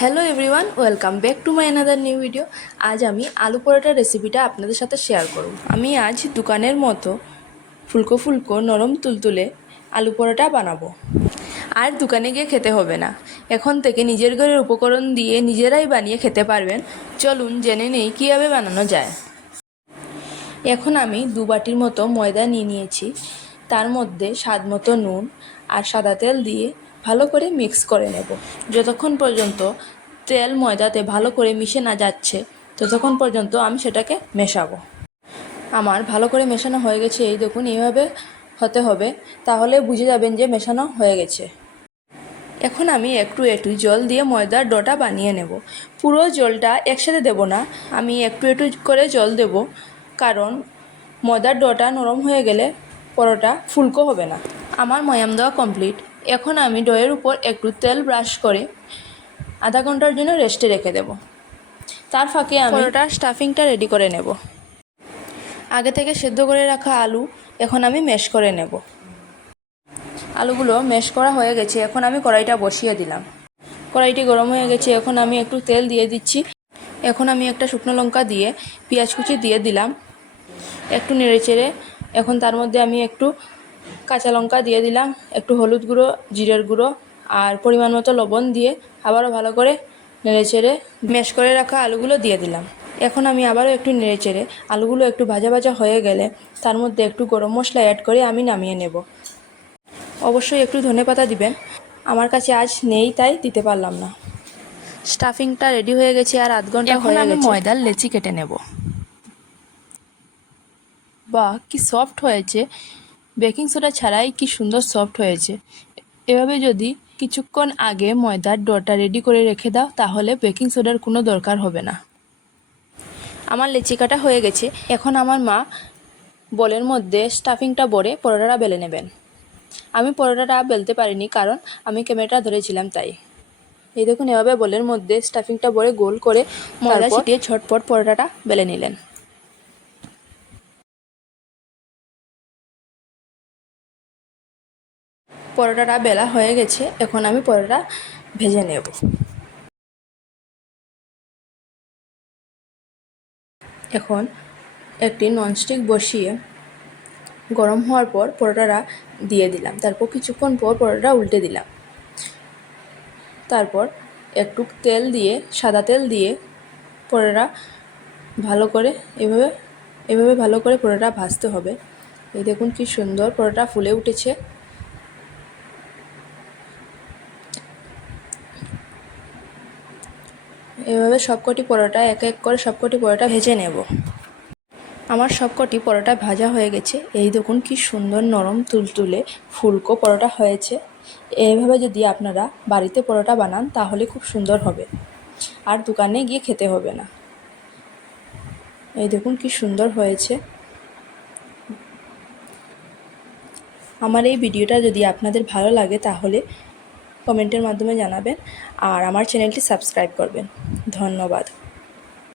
Hello everyone welcome back to my another new video আজ আমি আলু পরোটার রেসিপিটা আপনাদের সাথে শেয়ার করব। আমি আজ দোকানের মতো ফুলকো ফুলকো নরম তুলতুলে আলু পরোটা বানাবো। আর দোকানে গিয়ে খেতে হবে না। এখন থেকে নিজের ঘরের উপকরণ দিয়ে নিজেরাই বানিয়ে খেতে পারবেন। চলুন জেনে নেই কীভাবে বানানো যায়। এখন আমি দু বাটির মতো ময়দা নিয়ে নিয়েছি। তার মধ্যে স্বাদ মতো নুন আর সাদা তেল দিয়ে ভালো করে মিক্স করে নেব। যতক্ষণ পর্যন্ত তেল ময়দাতে ভালো করে মিশে না যাচ্ছে, ততক্ষণ পর্যন্ত আমি সেটাকে মেশাবো। আমার ভালো করে মেশানো হয়ে গেছে, এই দেখুন, এইভাবে হতে হবে, তাহলে বুঝে যাবেন যে মেশানো হয়ে গেছে। এখন আমি একটু একটু জল দিয়ে ময়দার ডোটা বানিয়ে নেব। পুরো জলটা একসাথে দেব না, আমি একটু একটু করে জল দেব, কারণ ময়দার ডোটা নরম হয়ে গেলে পরোটা ফুলকো হবে না। আমার ময়াম দেওয়া কমপ্লিট এখন আমি ডয়ের উপর একটু তেল ব্রাশ করে আধা ঘণ্টার জন্য রেস্টে রেখে দেব। তার ফাঁকে আমি পরোটার স্টাফিংটা রেডি করে নেব। আগে থেকে সেদ্ধ করে রাখা আলু এখন আমি ম্যাশ করে নেব। আলুগুলো ম্যাশ করা হয়ে গেছে এখন আমি কড়াইটা বসিয়ে দিলাম। কড়াইটি গরম হয়ে গেছে এখন আমি একটু তেল দিয়ে দিচ্ছি। এখন আমি একটা শুকনো লঙ্কা দিয়ে পেঁয়াজ কুচি দিয়ে দিলাম। একটু নেড়ে চেড়ে এখন তার মধ্যে আমি একটু কাঁচা লঙ্কা দিয়ে দিলাম একটু হলুদ গুঁড়ো জিরের গুঁড়ো আর পরিমাণ মতো লবণ দিয়ে আবারও ভালো করে নেড়ে চেড়ে ম্যাশ করে রাখা আলুগুলো দিয়ে দিলাম। এখন আমি আবারও একটু নেড়ে চেড়ে আলুগুলো একটু ভাজা ভাজা হয়ে গেলে তার মধ্যে একটু গরম মশলা অ্যাড করে আমি নামিয়ে নেব। অবশ্যই একটু ধনে পাতা দিবেন আমার কাছে আজ নেই তাই দিতে পারলাম না। স্টাফিংটা রেডি হয়ে গেছে আর আধ ঘণ্টা হয়ে আমি ময়দার লেচি কেটে নেব। বাহ কি সফট হয়েছে। বেকিং সোডা ছাড়াই কি সুন্দর সফট হয়েছে। এভাবে যদি কিছুক্ষণ আগে ময়দার ডোটা রেডি করে রেখে দাও তাহলে বেকিং সোডার কোনো দরকার হবে না। আমার লেচি কাটা হয়ে গেছে। এখন আমার মা বলের মধ্যে স্টাফিংটা ভরে পরোটাটা বেলে নেবেন। আমি পরোটাটা বেলতে পারিনি কারণ আমি ক্যামেরাটা ধরেছিলাম তাই। এই দেখুন এভাবে বলের মধ্যে স্টাফিংটা ভরে গোল করে ময়দা ছিটিয়ে ঝটপট পরোটাটা বেলে নিলেন। পরোটাটা বেলা হয়ে গেছে, এখন আমি পরোটা ভেজে নেব। এখন একটি ননস্টিক বসিয়ে গরম হওয়ার পর পরোটাটা দিয়ে দিলাম। তারপর কিছুক্ষণ পর পরোটা উল্টে দিলাম। তারপর একটু তেল দিয়ে, সাদা তেল দিয়ে পরোটা ভালো করে এভাবে এভাবে ভালো করে পরোটা ভাজতে হবে। এই দেখুন কি সুন্দর পরোটা ফুলে উঠেছে। এভাবে সবকটি পরোটা এক এক করে সবকটি পরোটা ভেজে নেব। আমার সবকটি পরোটা ভাজা হয়ে গেছে। এই দেখুন কি সুন্দর নরম তুলতুলে ফুলকো পরোটা হয়েছে। এইভাবে যদি আপনারা বাড়িতে পরোটা বানান, তাহলে খুব সুন্দর হবে। আর দোকানে গিয়ে খেতে হবে না। এই দেখুন কি সুন্দর হয়েছে। আমার এই ভিডিওটা যদি আপনাদের ভালো লাগে, তাহলে কমেন্টের মাধ্যমে জানাবেন আর আমার চ্যানেলটি সাবস্ক্রাইব করবেন। ধন্যবাদ।